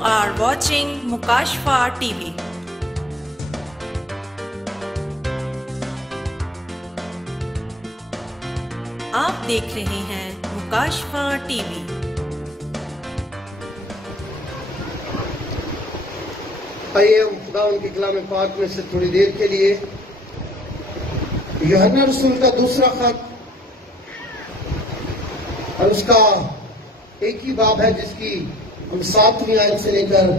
are watching Mukashfa TV. آپ دیکھ رہے ہیں مکاشفہ ٹی وی۔ آئیے خدا ان کے کلام پاک میں سے تھوڑی دیر کے لیے یوحنا رسول کا دوسرا خط اور اس کا ایک ہی باب ہے جس کی ہم 7ویں آیت سے لے کر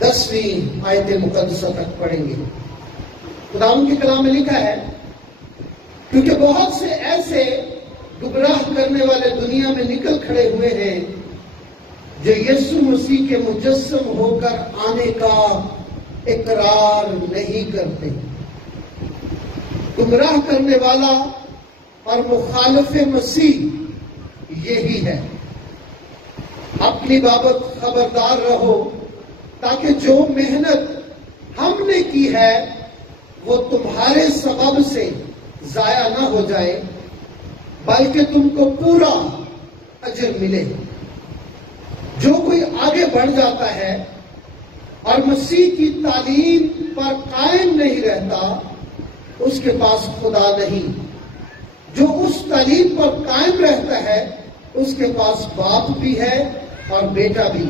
10ویں آیت مقدسہ تک پڑھیں گے۔ خدا ان کے کلام میں لکھا ہے، کیونکہ بہت سے ایسے گمراہ کرنے والے دنیا میں نکل کھڑے ہوئے ہیں جو یسوع مسیح کے مجسم ہو کر آنے کا اقرار نہیں کرتے۔ گمراہ کرنے والا اور مخالف مسیح یہی ہے۔ اپنی بابت خبردار رہو تاکہ جو محنت ہم نے کی ہے وہ تمہارے سبب سے ضائع نہ ہو جائے، بلکہ تم کو پورا اجر ملے۔ جو کوئی آگے بڑھ جاتا ہے اور مسیح کی تعلیم پر قائم نہیں رہتا اس کے پاس خدا نہیں۔ جو اس تعلیم پر قائم رہتا ہے اس کے پاس باپ بھی ہے اور بیٹا بھی۔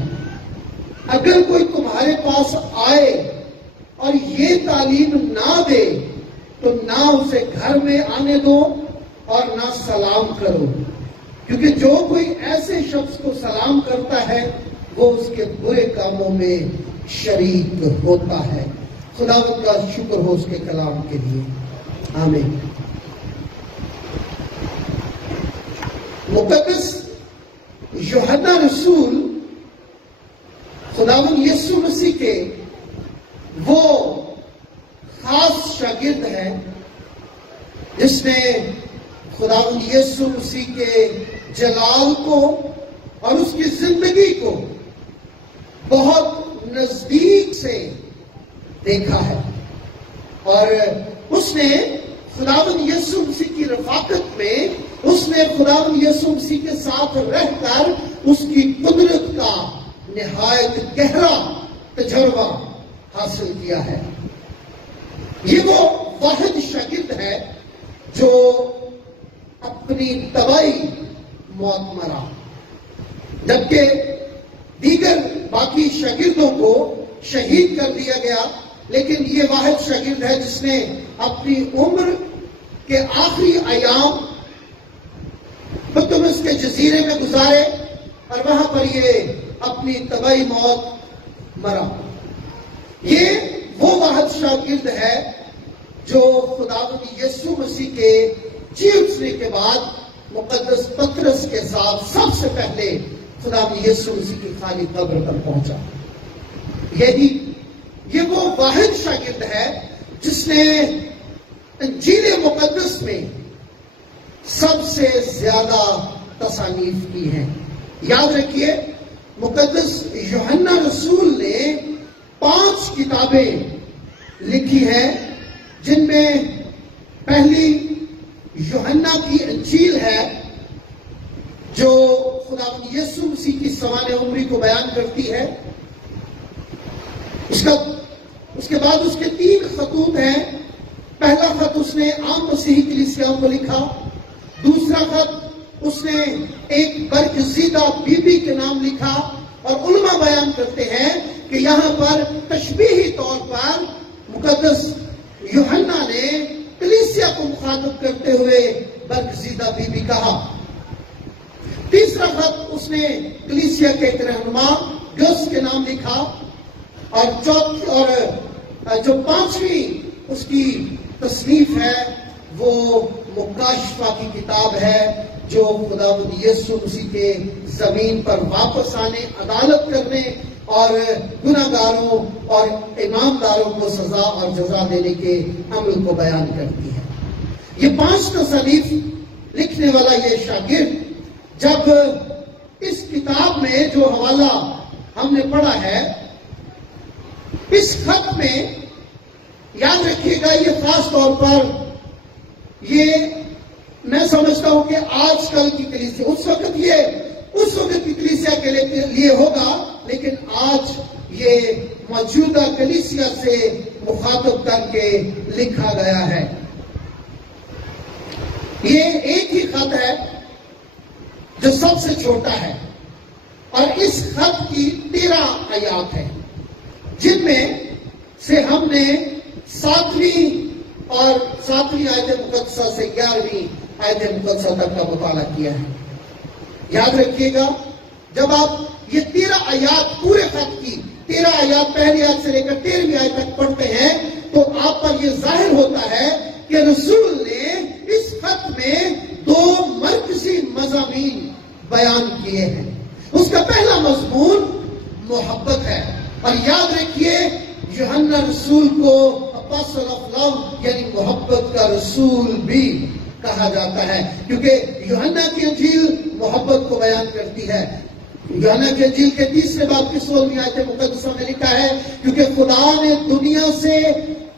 اگر کوئی تمہارے پاس آئے اور یہ تعلیم نہ دے تو نہ اسے گھر میں آنے دو اور نہ سلام کرو، کیونکہ جو کوئی ایسے شخص کو سلام کرتا ہے وہ اس کے برے کاموں میں شریک ہوتا ہے۔ خداوند کا شکر ہو اس کے کلام کے لیے، آمین۔ مقدس یوحنا رسول خداوند یسوع مسیح کے وہ خاص شاگرد ہے جس نے خداوند یسوع مسیح کے جلال کو اور اس کی زندگی کو بہت نزدیک سے دیکھا ہے، اور اس نے خداوند یسوع مسیح کی رفاقت میں اس نے خداوند یسوع مسیح کے ساتھ رہ کر اس کی قدرت کا نہایت گہرا تجربہ حاصل کیا ہے۔ یہ وہ واحد شاگرد ہے جو اپنی طبعی موت مرا، جبکہ دیگر باقی شاگردوں کو شہید کر دیا گیا، لیکن یہ واحد شاگرد ہے جس نے اپنی عمر کے آخری ایام پطمس کے جزیرے میں گزارے اور وہاں پر یہ اپنی طبعی موت مرا۔ یہ وہ واحد شاگرد ہے جو خداوند یسوع مسیح کے جی اٹھنے کے بعد مقدس پطرس کے ساتھ سب سے پہلے خداوند یسوع مسیح کی خالی قبر پر پہنچا۔ یہ وہ واحد شاگرد ہے جس نے انجیل مقدس میں سب سے زیادہ تصانیف کی ہیں۔ یاد رکھیے، مقدس یوحنا رسول نے 5 کتابیں لکھی ہیں، جن میں پہلی یوحنا کی انجیل ہے جو خداوند یسوع مسیح کی سوانح عمری کو بیان کرتی ہے۔ اس کے بعد اس کے 3 خطوط ہیں۔ پہلا خط اس نے عام مسیحی کلیسیاؤں کو لکھا، دوسرا خط اس نے ایک برگزیدہ بی بی کے نام لکھا، اور علماء بیان کرتے ہیں کہ یہاں پر تشبیہی طور پر مقدس یوحنا نے کلیسیا کو مخاطب کرتے ہوئے برگزیدہ بی بی کہا۔ تیسرا خط اس نے کلیسیا کے ایک رہنما گس کے نام لکھا، اور جو 5ویں اس کی تصنیف ہے وہ مکاشفہ کی کتاب ہے، جو خداوند یسوع مسیح کے زمین پر واپس آنے، عدالت کرنے اور گناہگاروں اور ایمانداروں کو سزا اور جزا دینے کے عمل کو بیان کرتی ہے۔ یہ 5 تصانیف لکھنے والا یہ شاگرد جب اس کتاب میں جو حوالہ ہم نے پڑھا ہے، اس خط میں یاد رکھیے گا، یہ خاص طور پر یہ میں سمجھتا ہوں کہ آج کل کی کلیسیا، اس وقت کی کلیسیا کے لیے ہوگا، لیکن یہ موجودہ کلیسیا سے مخاطب کر کے لکھا گیا ہے. یہ ایک ہی خط ہے جو سب سے چھوٹا ہے اور اس خط کی 13 آیات ہیں، جن میں سے ہم نے 7ویں آیت مقدسہ سے 11ویں آیت مقدسہ تک کا مطالعہ کیا ہے. یاد رکھیے گا، جب آپ یہ 13 آیات پورے خط کی 13 آیات پہلی آیت سے لے کر 13ویں آیت تک پڑھتے ہیں تو آپ پر یہ ظاہر ہوتا ہے کہ رسول نے اس خط میں 2 مرکزی مضامین بیان کیے ہیں. اس کا پہلا مضمون محبت ہے، اور یاد رکھیے یوحنا رسول کو اپاسٹل آف لو یعنی محبت کا رسول بھی کہا جاتا ہے، کیونکہ یوحنا کی انجیل محبت کو بیان کرتی ہے. یوحنا کی انجیل کے 3 باب کی 16ویں آیت مقدسہ میں لکھا ہے، کیونکہ خدا نے دنیا سے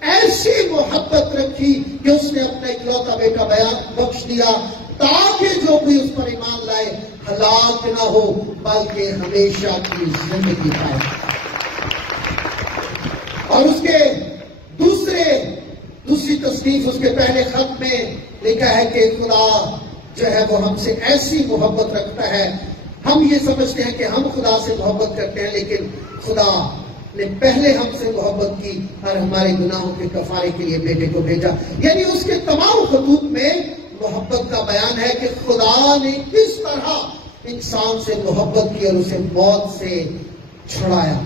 ایسی محبت رکھی کہ اس نے اپنا اکلوتا بیٹا بخش دیا تاکہ جو بھی اس پر ایمان لائے ہلاک نہ ہو بلکہ ہمیشہ کی زندگی پائے. اور اس کے دوسری تصنیف اس کے پہلے خط میں لکھا ہے کہ خدا جو ہے وہ ہم سے ایسی محبت رکھتا ہے. ہم یہ سمجھتے ہیں کہ ہم خدا سے محبت کرتے ہیں، لیکن خدا نے پہلے ہم سے محبت کی اور ہمارے گناہوں کے کفارے کے لیے بیٹے کو بھیجا. یعنی اس کے تمام خطوط میں محبت کا بیان ہے کہ خدا نے کس طرح انسان سے محبت کی اور اسے موت سے چھڑایا.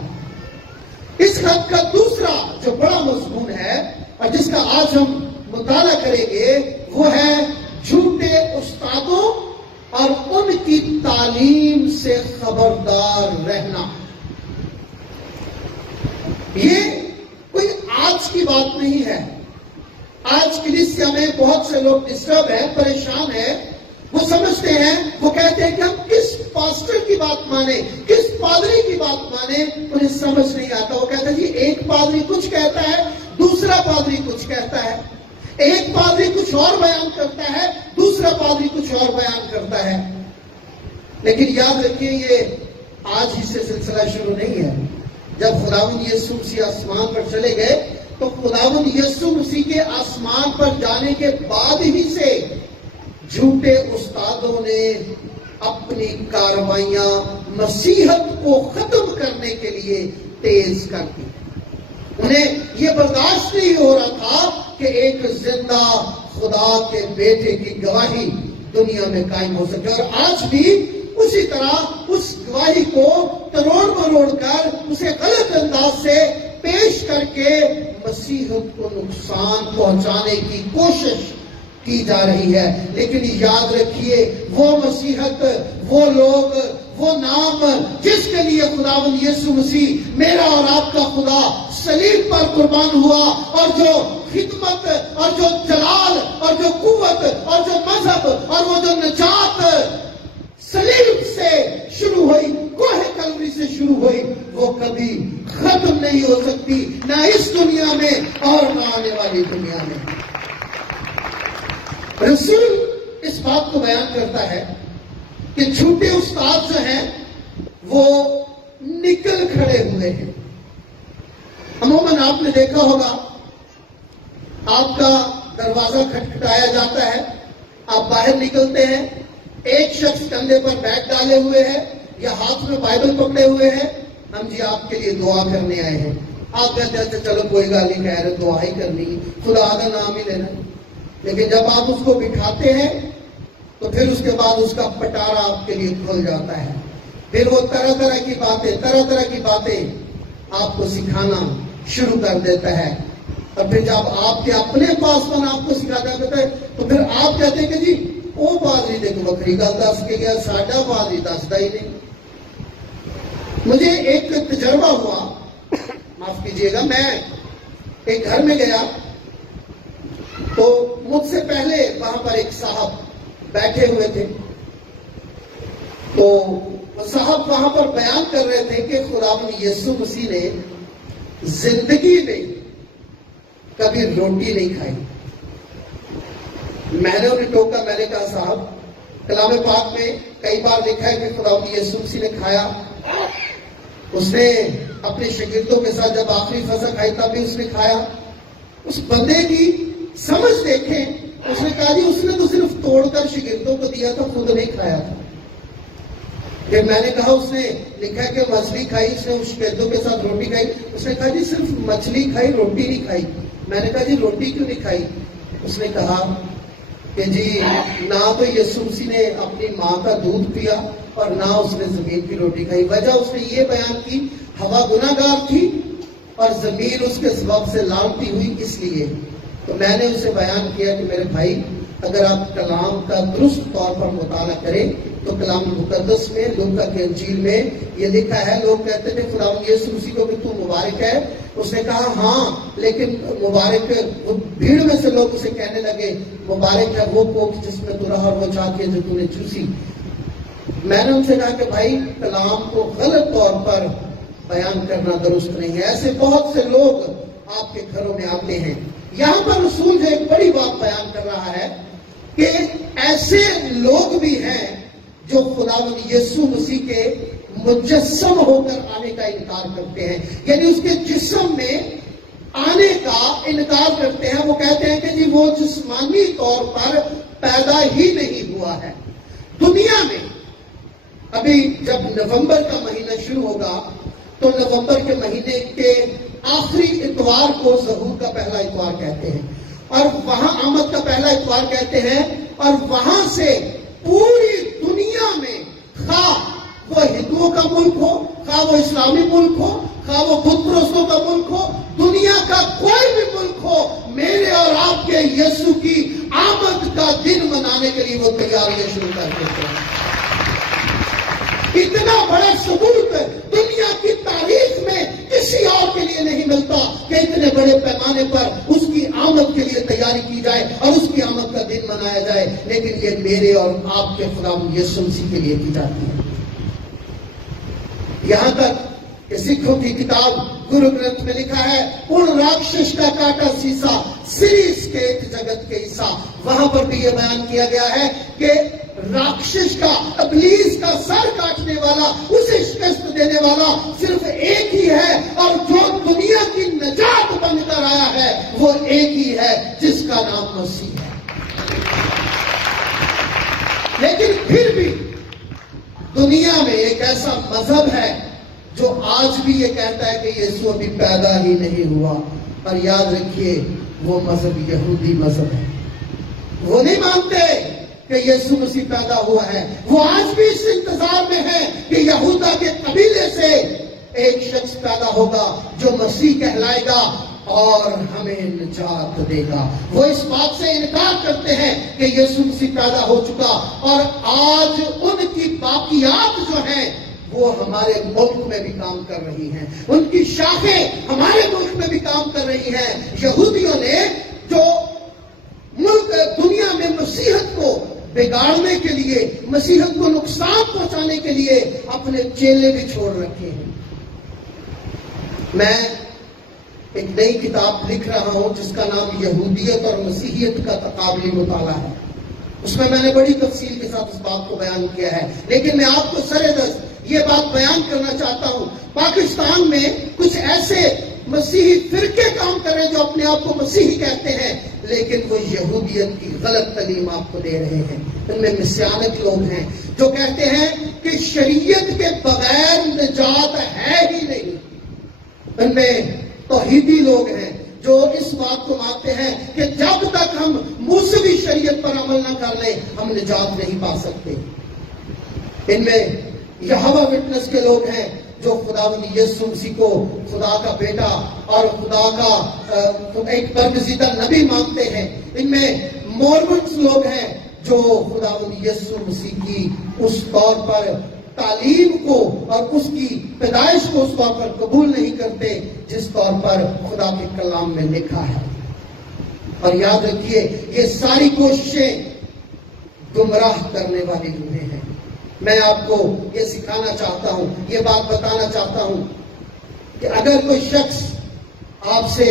اس خط کا دوسرا جو بڑا مضمون ہے اور جس کا آج ہم مطالعہ کریں گے وہ ہے جھوٹے استادوں اور ان کی تعلیم سے خبردار رہنا. یہ کوئی آج کی بات نہیں ہے. آج کلیسیا میں بہت سے لوگ ڈسٹرب ہیں، پریشان ہیں. وہ سمجھتے ہیں، وہ کہتے ہیں کہ ہم کس پاسٹر کی بات مانیں، کس پادری کی بات مانیں. انہیں سمجھ نہیں آتا. وہ کہتے ہیں جی ایک پادری کچھ کہتا ہے، دوسرا پادری کچھ کہتا ہے. ایک پادری کچھ اور بیان کرتا ہے، دوسرا پادری کچھ اور بیان کرتا ہے. لیکن یاد رکھیے یہ آج ہی سے سلسلہ شروع نہیں ہے. جب خداوند یسوع مسیح آسمان پر چلے گئے تو خداوند یسوع مسیح کے آسمان پر جانے کے بعد ہی سے جھوٹے استادوں نے اپنی کاروائیاں مسیحت کو ختم کرنے کے لیے تیز کر دی. انہیں یہ برداشت نہیں ہو رہا تھا کہ ایک زندہ خدا کے بیٹے کی گواہی دنیا میں قائم ہو سکے. اور آج بھی اسی طرح اس گواہی کو تروڑ مروڑ کر اسے غلط انداز سے پیش کر کے مسیحت کو نقصان پہنچانے کی کوشش کی جا رہی ہے. لیکن یاد رکھیے وہ مسیحت، وہ لوگ، وہ نام جس کے لیے خداوند یسوع مسیح میرا اور آپ کا خدا صلیب پر قربان ہوا، اور جو خدمت اور جو جلال اور جو قوت اور جو مذہب اور وہ جو نجات صلیب سے شروع ہوئی، کوہ کلوری سے شروع ہوئی، وہ کبھی ختم نہیں ہو سکتی، نہ اس دنیا میں اور نہ آنے والی دنیا میں. رسول اس بات کو بیان کرتا ہے کہ جھوٹے استاد جو ہیں وہ نکل کھڑے ہوئے ہیں. عموماً آپ نے دیکھا ہوگا آپ کا دروازہ کھٹکھٹایا جاتا ہے، آپ باہر نکلتے ہیں، ایک شخص کندھے پر بیگ ڈالے ہوئے ہے یا ہاتھ میں بائبل پکڑے ہوئے ہیں. ہم جی آپ کے لیے دعا کرنے آئے ہیں. آپ کہتے ہیں چلو کوئی گال نہیں، خیر دعا ہی کرنی، خدا کا نام ہی لینا. لیکن جب آپ اس کو بٹھاتے ہیں تو پھر اس کے بعد اس کا پٹارا آپ کے لیے کھل جاتا ہے. پھر وہ طرح طرح کی باتیں آپ کو سکھانا شروع کر دیتا ہے. اور پھر جب آپ کے اپنے پاسبان آپ کو سکھاتا ہے تو پھر آپ کہتے ہیں کہ جی وہ پادری دیکھو بکری گل دس کے گیا، ساڈا پادری دستا ہی نہیں. مجھے ایک تجربہ ہوا، معاف کیجیے گا، میں ایک گھر میں گیا تو مجھ سے پہلے وہاں پر ایک صاحب بیٹھے ہوئے تھے. تو صاحب وہاں پر بیان کر رہے تھے کہ خداوند یسوع مسیح نے زندگی میں کبھی روٹی نہیں کھائی. میں نے انہیں ٹوکا، میں نے کہا صاحب کلام پاک میں کئی بار لکھا ہے کہ خداوند یسوع مسیح نے کھایا. اس نے اپنے شاگردوں کے ساتھ جب آخری فصل کھائی تب بھی اس نے کھایا. اس بندے کی سمجھ دیکھیں, اس نے کہا جی اس نے تو صرف توڑ کر شاگردوں کو دیا تھا, خود نہیں کھایا تھا. پھر میں نے کہا اس نے لکھا کہ مچھلی کھائی, اس نے شاگردوں کے ساتھ روٹی کھائی. اس نے کہا جی صرف مچھلی کھائی, روٹی نہیں کھائی. میں نے کہا جی روٹی کیوں نہیں کھائی؟ اس نے کہا کہ جی نہ تو یسوع مسیح نے اپنی ماں کا دودھ پیا اور نہ اس نے زمین کی روٹی کھائی. وجہ اس نے یہ بیان کی, ہوا گناہگار تھی اور زمین اس کے سبب سے لانتی ہوئی, اس لیے. تو میں نے اسے بیان کیا کہ میرے بھائی, اگر آپ کلام کا درست طور پر مطالعہ کریں تو کلام مقدس میں لوکا کی انجیل میں یہ لکھا ہے. لوگ کہتے تھے خداوند یسوع مسیح کو کہ تو مبارک ہے. اس نے کہا ہاں, لیکن مبارک, بھیڑ میں سے لوگ اسے کہنے لگے مبارک ہے وہ کوکھ جس میں تو رہا اور وہ چاکیاں جو تو نے چوسی. میں نے ان سے کہا کہ بھائی کلام کو غلط طور پر بیان کرنا درست نہیں ہے. ایسے بہت سے لوگ آپ کے گھروں میں آتے ہیں. یہاں پر رسول جو ایک بڑی بات بیان کر رہا ہے کہ ایسے لوگ بھی ہیں جو خداوند یسوع مسیح کے مجسم ہو کر آنے کا انکار کرتے ہیں, یعنی اس کے جسم میں آنے کا انکار کرتے ہیں. وہ کہتے ہیں کہ جی وہ جسمانی طور پر پیدا ہی نہیں ہوا ہے. دنیا میں ابھی جب نومبر کا مہینہ شروع ہوگا تو نومبر کے مہینے کے آخری اتوار کو ظہور کا پہلا اتوار کہتے ہیں, اور وہاں آمد کا پہلا اتوار کہتے ہیں. اور وہاں سے پوری دنیا میں, خواہ وہ ہندوؤں کا ملک ہو, خواہ وہ اسلامی ملک ہو, خواہ وہ بت پرستوں کا ملک ہو, دنیا کا کوئی بھی ملک ہو, میرے اور آپ کے یسوع کی آمد کا دن منانے کے لیے وہ تیاریاں شروع کر دیتے ہیں. اتنا بڑا ثبوت دنیا کی تاریخ میں کسی اور کے لیے نہیں ملتا کہ اتنے بڑے پیمانے پر اس کی آمد کے لیے تیاری کی جائے اور اس کی آمد کا دن منایا جائے. لیکن یہ میرے اور آپ کے خداوند یسوع مسیح کے لیے کی جاتی ہے. یہاں تک کہ سکھوں کی کتاب گرو گرنتھ میں لکھا ہے, ان راکشش کا کاٹا سیسا سریس کے جگت کے عیسا. وہاں پر بھی یہ بیان کیا گیا ہے کہ راکشش کا, ابلیس کا سر کاٹنے والا, اسے شکست دینے والا صرف ایک ہی ہے, اور جو دنیا کی نجات بن کر آیا ہے وہ ایک ہی ہے جس کا نام مسیح ہے. لیکن پھر بھی دنیا میں ایک ایسا مذہب ہے جو آج بھی یہ کہتا ہے کہ یسوع ابھی پیدا ہی نہیں ہوا. اور یاد رکھیے وہ مذہب یہودی مذہب ہے. وہ نہیں مانتے کہ یسوع مسیح پیدا ہوا ہے. وہ آج بھی اس انتظار میں ہے کہ یہودا کے قبیلے سے ایک شخص پیدا ہوگا جو مسیح کہلائے گا اور ہمیں نجات دے گا. وہ اس بات سے انکار کرتے ہیں کہ یسوع مسیح پیدا ہو چکا, اور آج ان کی باقیات جو ہیں وہ ہمارے ملک میں بھی کام کر رہی ہیں, ان کی شاخیں ہمارے ملک میں بھی کام کر رہی ہیں. یہودیوں نے جو ملک دنیا میں مسیحت کو بگاڑنے کے لیے, مسیحت کو نقصان پہنچانے کے لیے اپنے چیلے بھی چھوڑ رکھے ہیں. میں ایک نئی کتاب لکھ رہا ہوں جس کا نام یہودیت اور مسیحیت کا تقابلی مطالعہ ہے. اس میں نے بڑی تفصیل کے ساتھ اس بات کو بیان کیا ہے, لیکن میں آپ کو سرے یہ بات بیان کرنا چاہتا ہوں. پاکستان میں کچھ ایسے مسیحی فرقے کام کر رہے ہیں جو اپنے آپ کو مسیحی کہتے ہیں, لیکن وہ یہودیت کی غلط تعلیم آپ کو دے رہے ہیں. ان میں مسیانک لوگ ہیں جو کہتے ہیں کہ شریعت کے بغیر نجات ہے ہی نہیں. ان میں توحیدی لوگ ہیں جو اس بات کو مانتے ہیں کہ جب تک ہم موسوی شریعت پر عمل نہ کر لیں ہم نجات نہیں پا سکتے. ان میں یہوہ وٹنس کے لوگ ہیں جو خداوند یسوع مسیح کو خدا کا بیٹا اور خدا کا ایک برگزیدہ نبی مانتے ہیں. ان میں مورمنز لوگ ہیں جو خداوند یسوع مسیح کی اس طور پر تعلیم کو اور اس کی پیدائش کو اس طور پر قبول نہیں کرتے جس طور پر خدا کے کلام میں لکھا ہے. اور یاد رکھیے یہ ساری کوششیں گمراہ کرنے والی ہوئے ہیں. میں آپ کو یہ سکھانا چاہتا ہوں, یہ بات بتانا چاہتا ہوں کہ اگر کوئی شخص آپ سے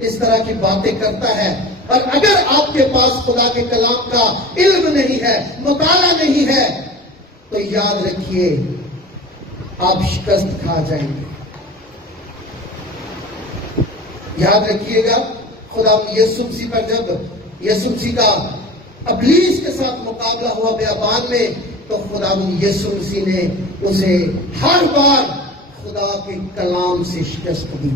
اس طرح کی باتیں کرتا ہے اور اگر آپ کے پاس خدا کے کلام کا علم نہیں ہے, مطالعہ نہیں ہے, تو یاد رکھیے آپ شکست کھا جائیں گے۔ یاد رکھیے گا، خدا یسوع مسیح پر جب یسوع مسیح کا ابلیس کے ساتھ مقابلہ ہوا بیابان میں، تو خدا یسوع مسیح نے اسے ہر بار خدا کے کلام سے شکست دی۔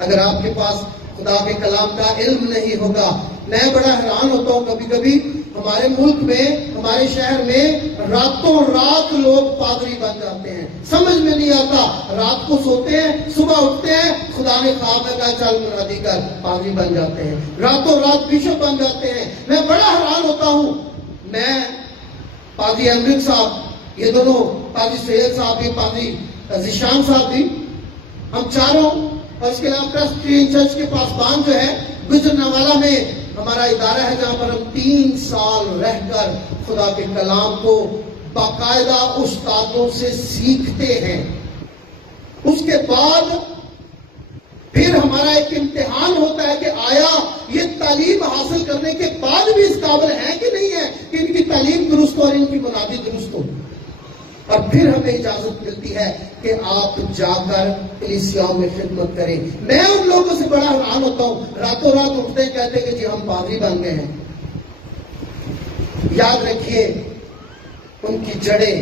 اگر آپ کے پاس خدا کے کلام کا علم نہیں ہوگا، میں بڑا حیران ہوتا ہوں کبھی کبھی ہمارے ملک میں، ہمارے شہر میں راتوں رات لوگ پادری بن جاتے ہیں، سمجھ میں نہیں آتا، رات کو سوتے ہیں، صبح اٹھتے ہیں، خدا نے خواب میں کہا چل منادی کر، پادری بن جاتے ہیں، راتوں رات بشپ بن جاتے ہیں۔ میں بڑا حیران ہوتا ہوں۔ میں پادری امرت صاحب، یہ دونوں، پادری سید صاحب بھی، پادری ذیشان صاحب بھی، ہم چاروں، اور اس کے علاوہ پریسبیٹرین چرچ کے پاسبان جو ہے گجرانوالہ میں ہمارا ادارہ ہے، جہاں پر ہم 3 سال رہ کر خدا کے کلام کو باقاعدہ استادوں سے سیکھتے ہیں۔ اس کے بعد پھر ہمارا ایک امتحان ہوتا ہے کہ آیا یہ تعلیم حاصل کرنے کے بعد بھی اس قابل ہیں کہ نہیں ہے کہ ان کی تعلیم درست ہو اور ان کی منادی درست ہو، اور پھر ہمیں اجازت ملتی ہے کہ آپ جا کر کلیسیاؤں میں خدمت کریں۔ میں ان لوگوں سے بڑا حیران ہوتا ہوں، راتوں رات اٹھتے کہتے کہ جی ہم پادری بن گئے ہیں۔ یاد رکھیے، ان کی جڑیں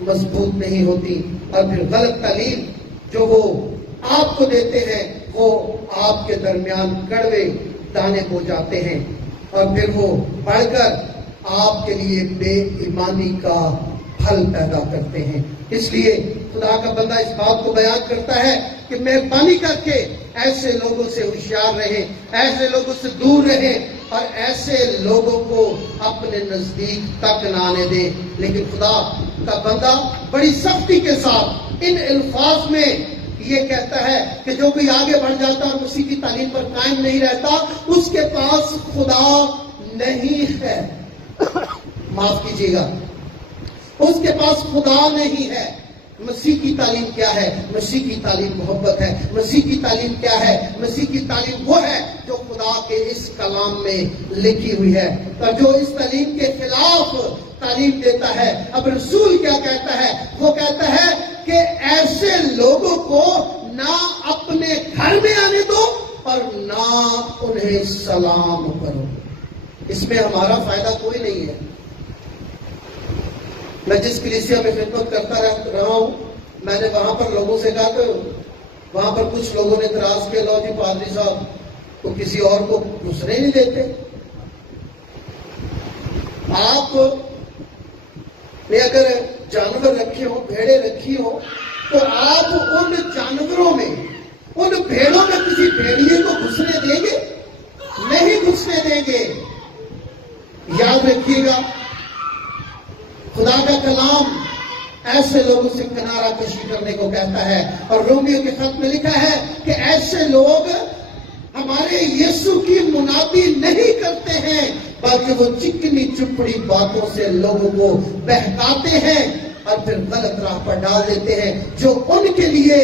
مضبوط نہیں ہوتی، اور پھر غلط تعلیم جو وہ آپ کو دیتے ہیں وہ آپ کے درمیان کڑوے دانے بو جاتے ہیں، اور پھر وہ بڑھ کر آپ کے لیے بے ایمانی کا پھل پیدا کرتے ہیں۔ اس لیے خدا کا بندہ اس بات کو بیان کرتا ہے کہ مہربانی کر کے ایسے لوگوں سے ہوشیار رہیں، ایسے لوگوں سے دور رہیں، اور ایسے لوگوں کو اپنے نزدیک تک نہ آنے دیں۔ لیکن خدا کا بندہ بڑی سختی کے ساتھ ان الفاظ میں یہ کہتا ہے کہ جو کوئی آگے بڑھ جاتا اور مسیح کی تعلیم پر قائم نہیں رہتا، اس کے پاس خدا نہیں ہے۔ معاف کیجیے گا، اس کے پاس خدا نہیں ہے۔ مسیح کی تعلیم کیا ہے؟ مسیح کی تعلیم محبت ہے۔ مسیح کی تعلیم کیا ہے؟ مسیح کی تعلیم وہ ہے جو خدا کے اس کلام میں لکھی ہوئی ہے، اور جو اس تعلیم کے خلاف تعلیم دیتا ہے۔ اب رسول کیا کہتا ہے؟ وہ کہتا ہے کہ ایسے لوگوں کو نہ اپنے گھر میں آنے دو اور نہ انہیں سلام کرو۔ اس میں ہمارا فائدہ کوئی نہیں ہے۔ میں جس کلیسیا میں خدمت کرتا رہا ہوں، میں نے وہاں پر لوگوں سے کہا کہ وہاں پر کچھ لوگوں نے اعتراض کیا، لو جی پادری صاحب کو کسی اور کو گھسنے نہیں دیتے۔ آپ نے اگر جانور رکھے ہوں، بھیڑیں رکھی ہوں، تو آپ ان جانوروں میں، ان بھیڑوں میں کسی بھیڑیے کو گھسنے دیں گے؟ نہیں گھسنے دیں گے۔ یاد رکھیے گا، خدا کا کلام ایسے لوگوں سے کنارہ کشی کرنے کو کہتا ہے، اور رومیو کے خط میں لکھا ہے کہ ایسے لوگ ہمارے یسوع کی منادی نہیں کرتے ہیں، بلکہ وہ چکنی چپڑی باتوں سے لوگوں کو بہکاتے ہیں اور پھر غلط راہ پر ڈال دیتے ہیں، جو ان کے لیے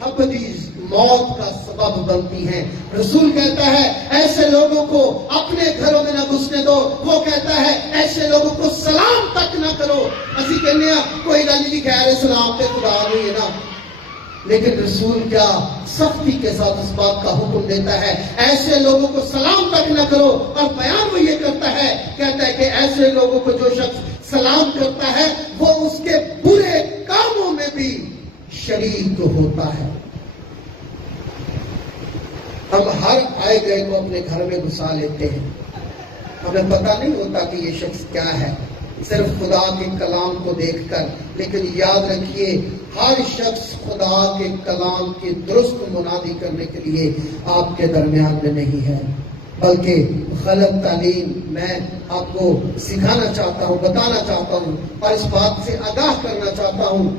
ابدی موت کا سبب بنتی ہیں۔ رسول کہتا ہے ایسے لوگوں کو اپنے گھروں میں نہ گھسنے دو۔ وہ کہتا ہے ایسے لوگوں کو سلام تک نہ کرو۔ اسی کہنے کوئی گل نہیں، خیر سلام تے خدا نہیں ہے نا، لیکن رسول کیا سختی کے ساتھ اس بات کا حکم دیتا ہے، ایسے لوگوں کو سلام تک نہ کرو۔ اور بیان وہ یہ کرتا ہے، کہتا ہے کہ ایسے لوگوں کو جو شخص سلام کرتا ہے وہ اس کے برے کاموں میں بھی شریک ہوتا ہے۔ ہم ہر آئے گئے کو اپنے گھر میں گھسا لیتے ہیں، ہمیں پتہ نہیں ہوتا کہ یہ شخص کیا ہے، صرف خدا کے کلام کو دیکھ کر۔ لیکن یاد رکھیے، ہر شخص خدا کے کلام کی درست منادی کرنے کے لیے آپ کے درمیان میں نہیں ہے، بلکہ غلط تعلیم میں آپ کو سکھانا چاہتا ہوں، بتانا چاہتا ہوں، اور اس بات سے آگاہ کرنا چاہتا ہوں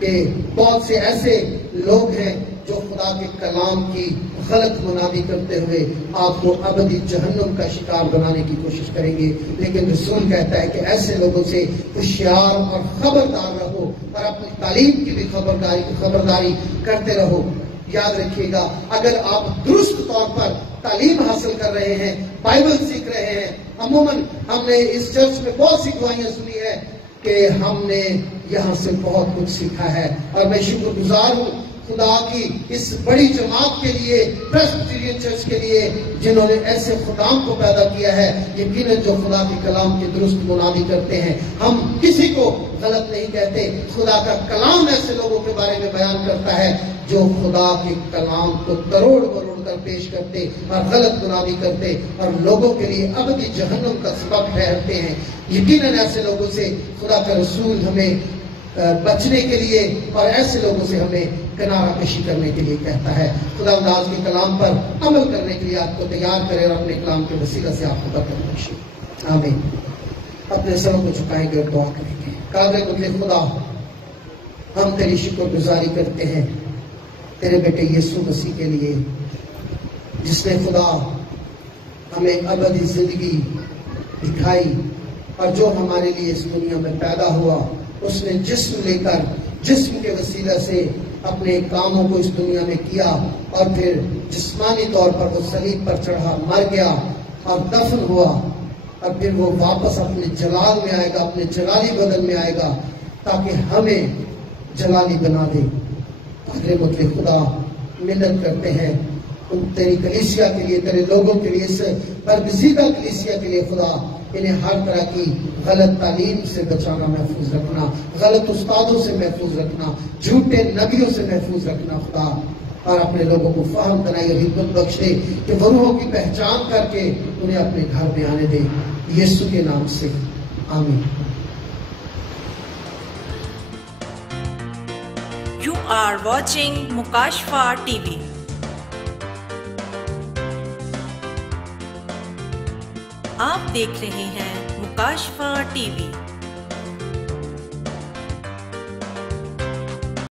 کہ بہت سے ایسے لوگ ہیں جو خدا کے کلام کی غلط منادی کرتے ہوئے آپ کو ابدی جہنم کا شکار بنانے کی کوشش کریں گے۔ لیکن رسول کہتا ہے کہ ایسے لوگوں سے ہوشیار اور خبردار رہو، اور اپنی تعلیم کی بھی خبرداری کرتے رہو۔ یاد رکھیے گا، اگر آپ درست طور پر تعلیم حاصل کر رہے ہیں، بائبل سیکھ رہے ہیں، عموماً ہم نے اس چرچ میں بہت سی گواہیاں سنی ہے کہ ہم نے یہاں سے بہت کچھ سیکھا ہے، اور میں شکر گزار ہوں خدا کی اس بڑی جماعت کے لیے، پریسبیٹرین چرچ کے لیے، جنہوں نے ایسے خدام کو پیدا کیا ہے یقیناً جو خدا کے کلام کی درست منادی کرتے ہیں۔ ہم کسی کو غلط نہیں کہتے، خدا کا کلام ایسے لوگوں کے بارے میں بیان کرتا ہے جو خدا کے کلام کو تروڑ مروڑ کر پیش کرتے اور غلط منادی کرتے اور لوگوں کے لیے ابدی جہنم کا سبب ٹھہرتے ہیں۔ یقیناً ایسے لوگوں سے خدا کا رسول ہمیں بچنے کے لیے اور ایسے لوگوں سے ہمیں کنارہ کشی کرنے کے لیے کہتا ہے۔ خدا انداز کے کلام پر عمل کرنے کے لیے آپ کو تیار کرے اور اپنے کلام کے وسیلہ سے آپ کو برکت بخشے، آمین۔ اپنے سروں کو جھکائیں گے اور دعا کریں گے۔ قادر مطلق خدا، ہم تیری شکر گزاری کرتے ہیں تیرے بیٹے یسوع مسیح کے لیے، جس نے خدا ہمیں ابدی زندگی دکھائی، اور جو ہمارے لیے اس دنیا میں پیدا ہوا، اس نے جسم لے کر جسم کے وسیلہ سے اپنے کاموں کو اس دنیا میں کیا، اور پھر جسمانی طور پر وہ صلیب پر چڑھا، مر گیا اور دفن ہوا، اور پھر وہ واپس اپنے جلال میں آئے گا، اپنے جلالی بدن میں آئے گا تاکہ ہمیں جلالی بنا دے۔ قادر مطلق خدا، منت کرتے ہیں تیری کلیسیا کے لیے، تیرے لوگوں کے لیے، اس برگزیدہ کلیسیا کے لیے خدا، انہیں ہر طرح کی غلط تعلیم سے بچانا، محفوظ رکھنا، غلط استادوں سے محفوظ رکھنا، جھوٹے نبیوں سے محفوظ رکھنا خدا، اور اپنے لوگوں کو فہم بنائی اور حکمت بخش دے کہ وہ روحوں کی پہچان کر کے انہیں اپنے گھر میں آنے دے، یسوع کے نام سے، آمین۔ You are watching Mukashfa TV. آپ دیکھ رہے ہیں مکاشفہ ٹی وی۔